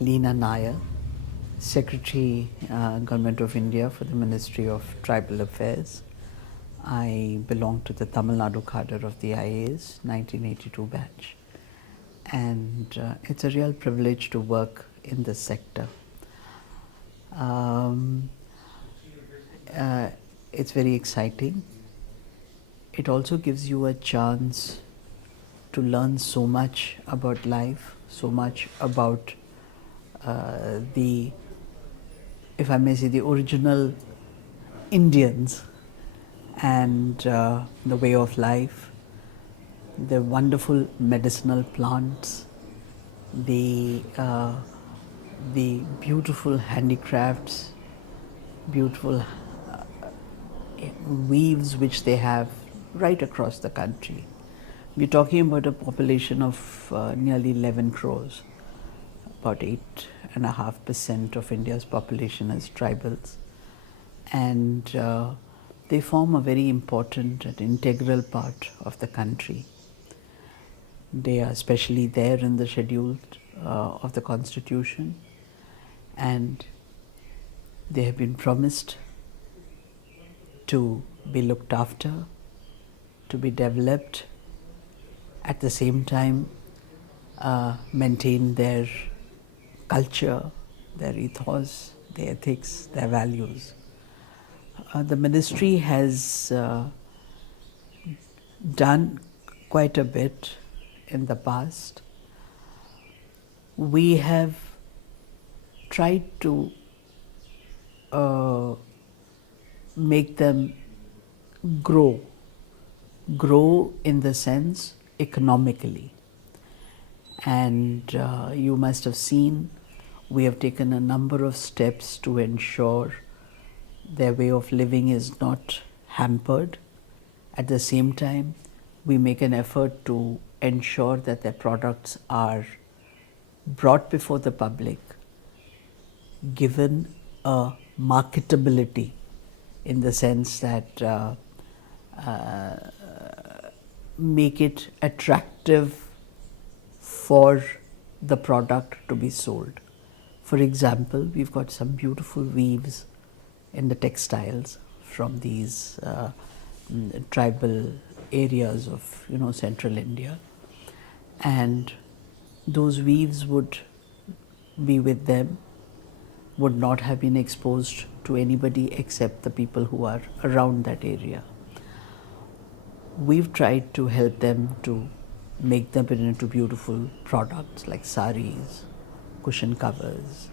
Leena Nair, Secretary, Government of India for the Ministry of Tribal Affairs. I belong to the Tamil Nadu cadre of the IAS 1982 batch, and it's a real privilege to work in this sector. Um, it's very exciting. It also gives you a chance to learn so much about life, so much about if I may say, the original Indians and the way of life, the wonderful medicinal plants, the beautiful handicrafts, beautiful weaves which they have right across the country. We're talking about a population of nearly 11 crores. About 8.5% of India's population is tribals, and they form a very important and integral part of the country. They are especially there in the schedule of the Constitution, and they have been promised to be looked after, to be developed, at the same time maintain their culture, their ethos, their ethics, their values. The ministry has done quite a bit in the past. We have tried to make them grow in the sense economically. And you must have seen we have taken a number of steps to ensure their way of living is not hampered. At the same time, we make an effort to ensure that their products are brought before the public, given a marketability in the sense that make it attractive for the product to be sold. For example, we've got some beautiful weaves in the textiles from these tribal areas of central India, and those weaves would be with them, would not have been exposed to anybody except the people who are around that area. We've tried to help them to make them into beautiful products like saris, cushion covers,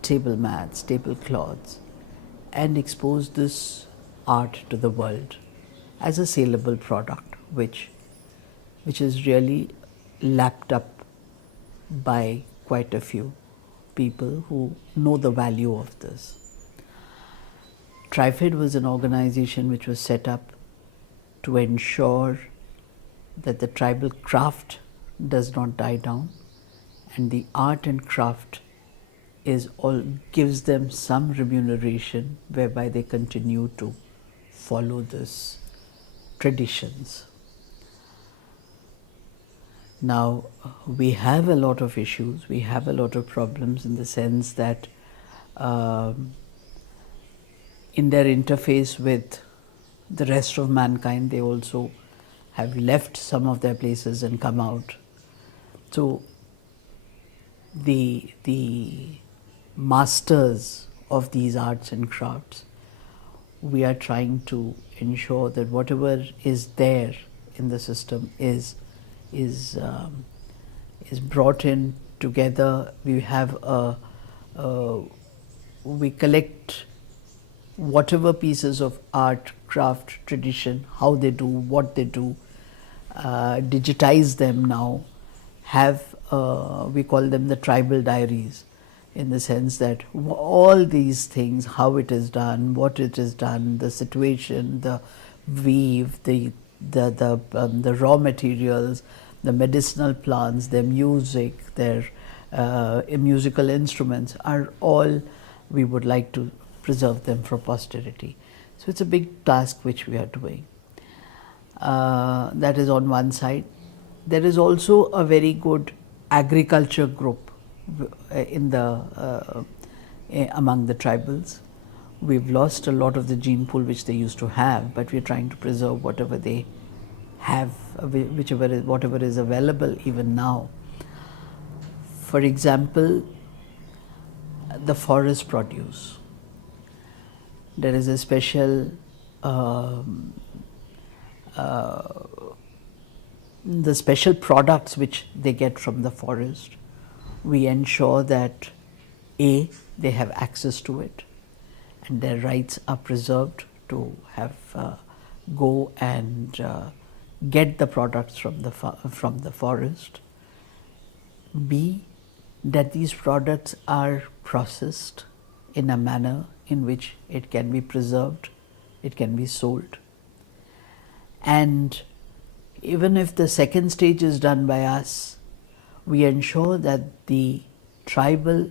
table mats, tablecloths, and expose this art to the world as a saleable product, which is really lapped up by quite a few people who know the value of this. TRIFED was an organization which was set up to ensure that the tribal craft does not die down, and the art and craft gives them some remuneration whereby they continue to follow this traditions. Now, we have a lot of issues, we have a lot of problems in the sense that in their interface with the rest of mankind, they also have left some of their places and come out. So the masters of these arts and crafts, we are trying to ensure that whatever is there in the system is brought in together. We have we collect whatever pieces of art, craft, tradition, how they do, what they do, digitize them now, have we call them the tribal diaries, in the sense that all these things, how it is done, what it is done, the situation, the weave, the raw materials, the medicinal plants, their music, their musical instruments are all, we would like to preserve them for posterity. So it's a big task which we are doing. That is on one side. There is also a very good agriculture group in the among the tribals. We've lost a lot of the gene pool which they used to have, but we're trying to preserve whatever they have, whatever is available even now. For example, the forest produce. There is a special the special products which they get from the forest. We ensure that A, they have access to it and their rights are preserved to have go and get the products from the forest. B, that these products are processed in a manner in which it can be preserved, it can be sold. And even if the second stage is done by us, we ensure that the tribal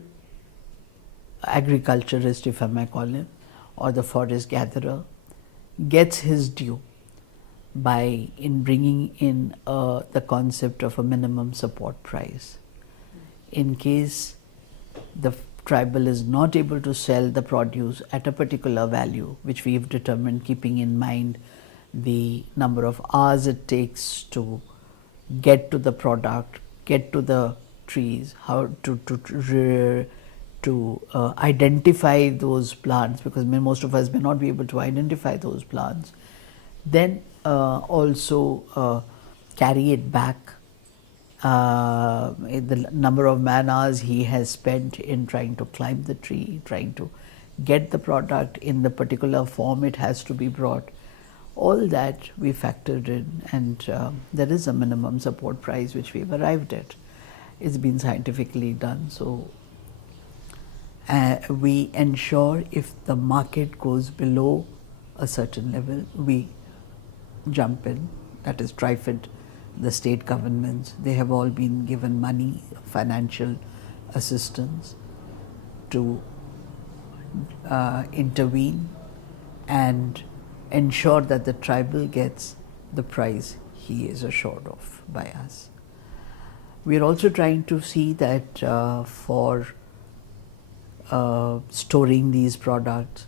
agriculturist, if I may call him, or the forest gatherer, gets his due by bringing in the concept of a minimum support price. In case the tribal is not able to sell the produce at a particular value, which we have determined keeping in mind the number of hours it takes to get to the product, get to the trees, how to identify those plants, because most of us may not be able to identify those plants, then also carry it back. The number of man hours he has spent in trying to climb the tree, trying to get the product in the particular form it has to be brought. All that we factored in, and there is a minimum support price which we've arrived at. It's been scientifically done. So we ensure if the market goes below a certain level, we jump in. That is TRIFED, the state governments. They have all been given money, financial assistance to intervene and ensure that the tribal gets the price he is assured of by us. We are also trying to see that for storing these products,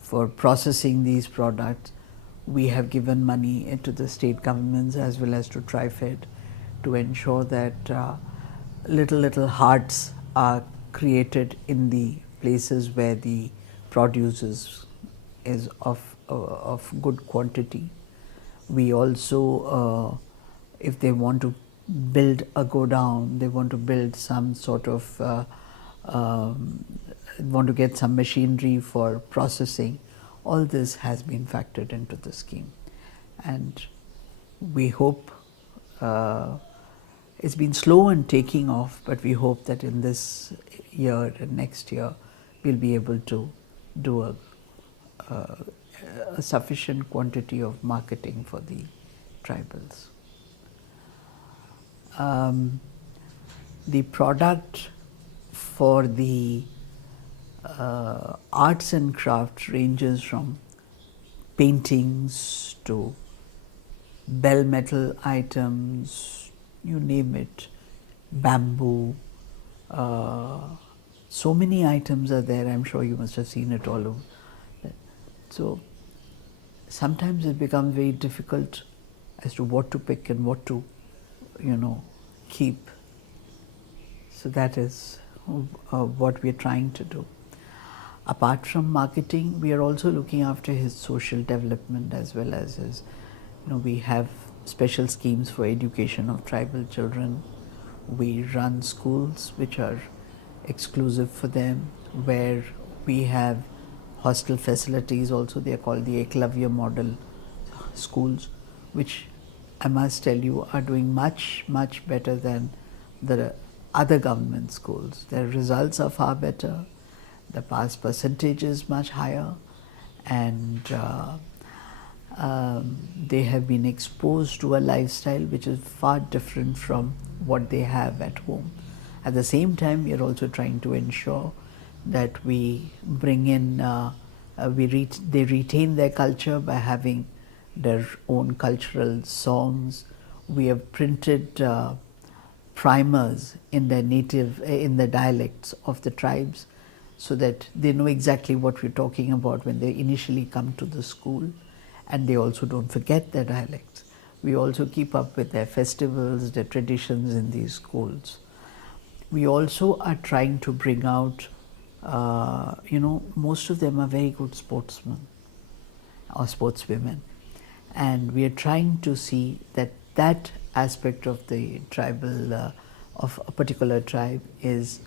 for processing these products, we have given money to the state governments as well as to TRIFED to ensure that little hearts are created in the places where the produce is of good quantity. We also, if they want to build a godown, they want to build some sort of, want to get some machinery for processing, all this has been factored into the scheme. And we hope, it's been slow in taking off, but we hope that in this year and next year, we'll be able to do a sufficient quantity of marketing for the tribals. The product for the arts and crafts ranges from paintings to bell metal items, you name it, bamboo. So many items are there. I'm sure you must have seen it all over. So sometimes it becomes very difficult as to what to pick and what to, keep. So that is what we're trying to do. Apart from marketing, we are also looking after his social development as well as his, we have special schemes for education of tribal children. We run schools which are exclusive for them, where we have hostel facilities also. They are called the Eklavya model schools, which I must tell you are doing much better than the other government schools. Their results are far better, the pass percentage is much higher, and they have been exposed to a lifestyle which is far different from what they have at home. At the same time, we are also trying to ensure that we bring in, they retain their culture by having their own cultural songs. We have printed primers in their native, in the dialects of the tribes, so that they know exactly what we're talking about when they initially come to the school, and they also don't forget their dialects. We also keep up with their festivals, their traditions in these schools. We also are trying to bring out, most of them are very good sportsmen or sportswomen, and we are trying to see that that aspect of the tribal, of a particular tribe is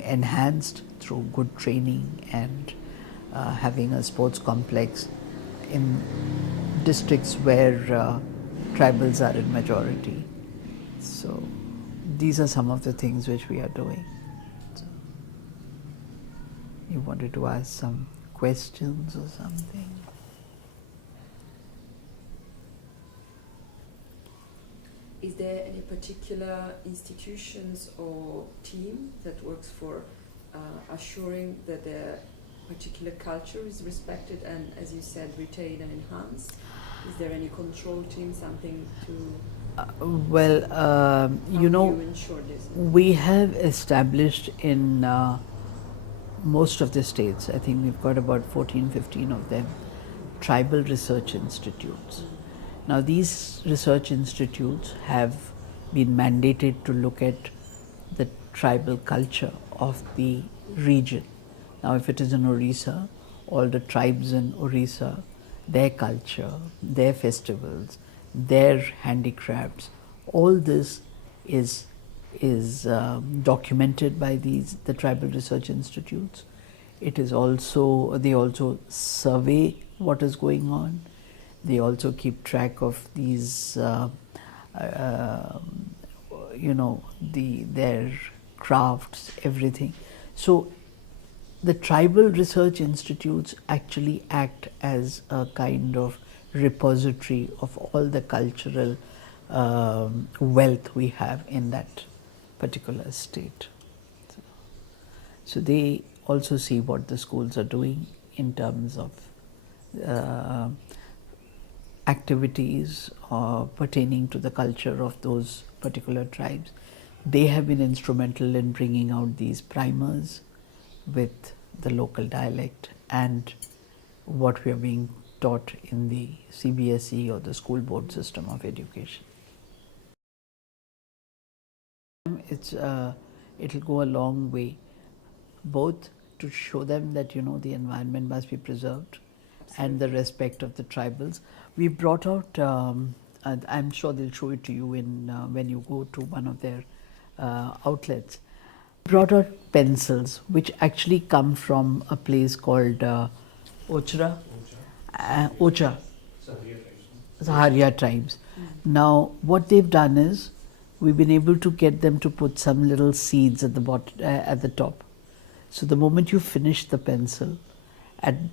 enhanced through good training and having a sports complex in districts where tribals are in majority. So these are some of the things which we are doing. So, you wanted to ask some questions or something? Is there any particular institutions or team that works for assuring that their particular culture is respected and, as you said, retained and enhanced? Is there any control team, something to you ensure this? We have established in most of the states, I think we've got about 14, 15 of them, tribal research institutes. Now these research institutes have been mandated to look at the tribal culture of the region. Now if it is in Orissa, all the tribes in Orissa, their culture, their festivals, their handicrafts, all this is documented by the tribal research institutes. It is also, they also survey what is going on. They also keep track of these, their crafts, everything. So the tribal research institutes actually act as a kind of repository of all the cultural wealth we have in that particular state. So they also see what the schools are doing in terms of activities pertaining to the culture of those particular tribes. They have been instrumental in bringing out these primers with the local dialect and what we are being taught in the CBSE or the school board system of education. It'll go a long way, both to show them that the environment must be preserved and the respect of the tribals. We brought out, and I'm sure they'll show it to you when you go to one of their outlets. Brought out pencils which actually come from a place called Ocha, Saharia tribes. Now what they've done is we've been able to get them to put some little seeds at the bottom, at the top. So the moment you finish the pencil,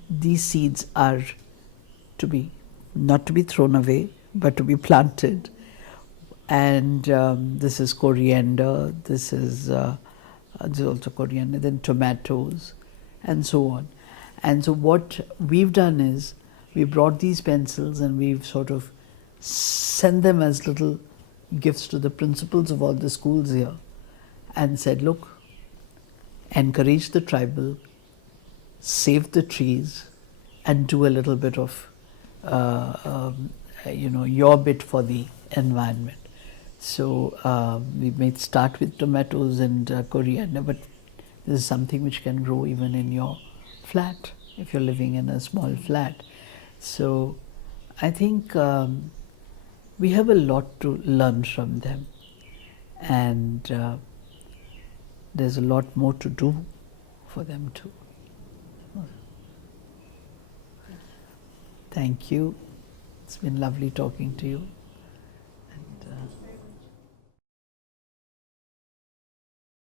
these seeds are not to be thrown away, but to be planted. And this is coriander, this is also coriander, then tomatoes, and so on. And so what we've done is we brought these pencils and we've sort of sent them as little gifts to the principals of all the schools here and said, look, encourage the tribal, save the trees, and do a little bit of your bit for the environment. So we may start with tomatoes and coriander, but this is something which can grow even in your flat if you're living in a small flat. So I think we have a lot to learn from them, and there's a lot more to do for them too. Thank you. It's been lovely talking to you.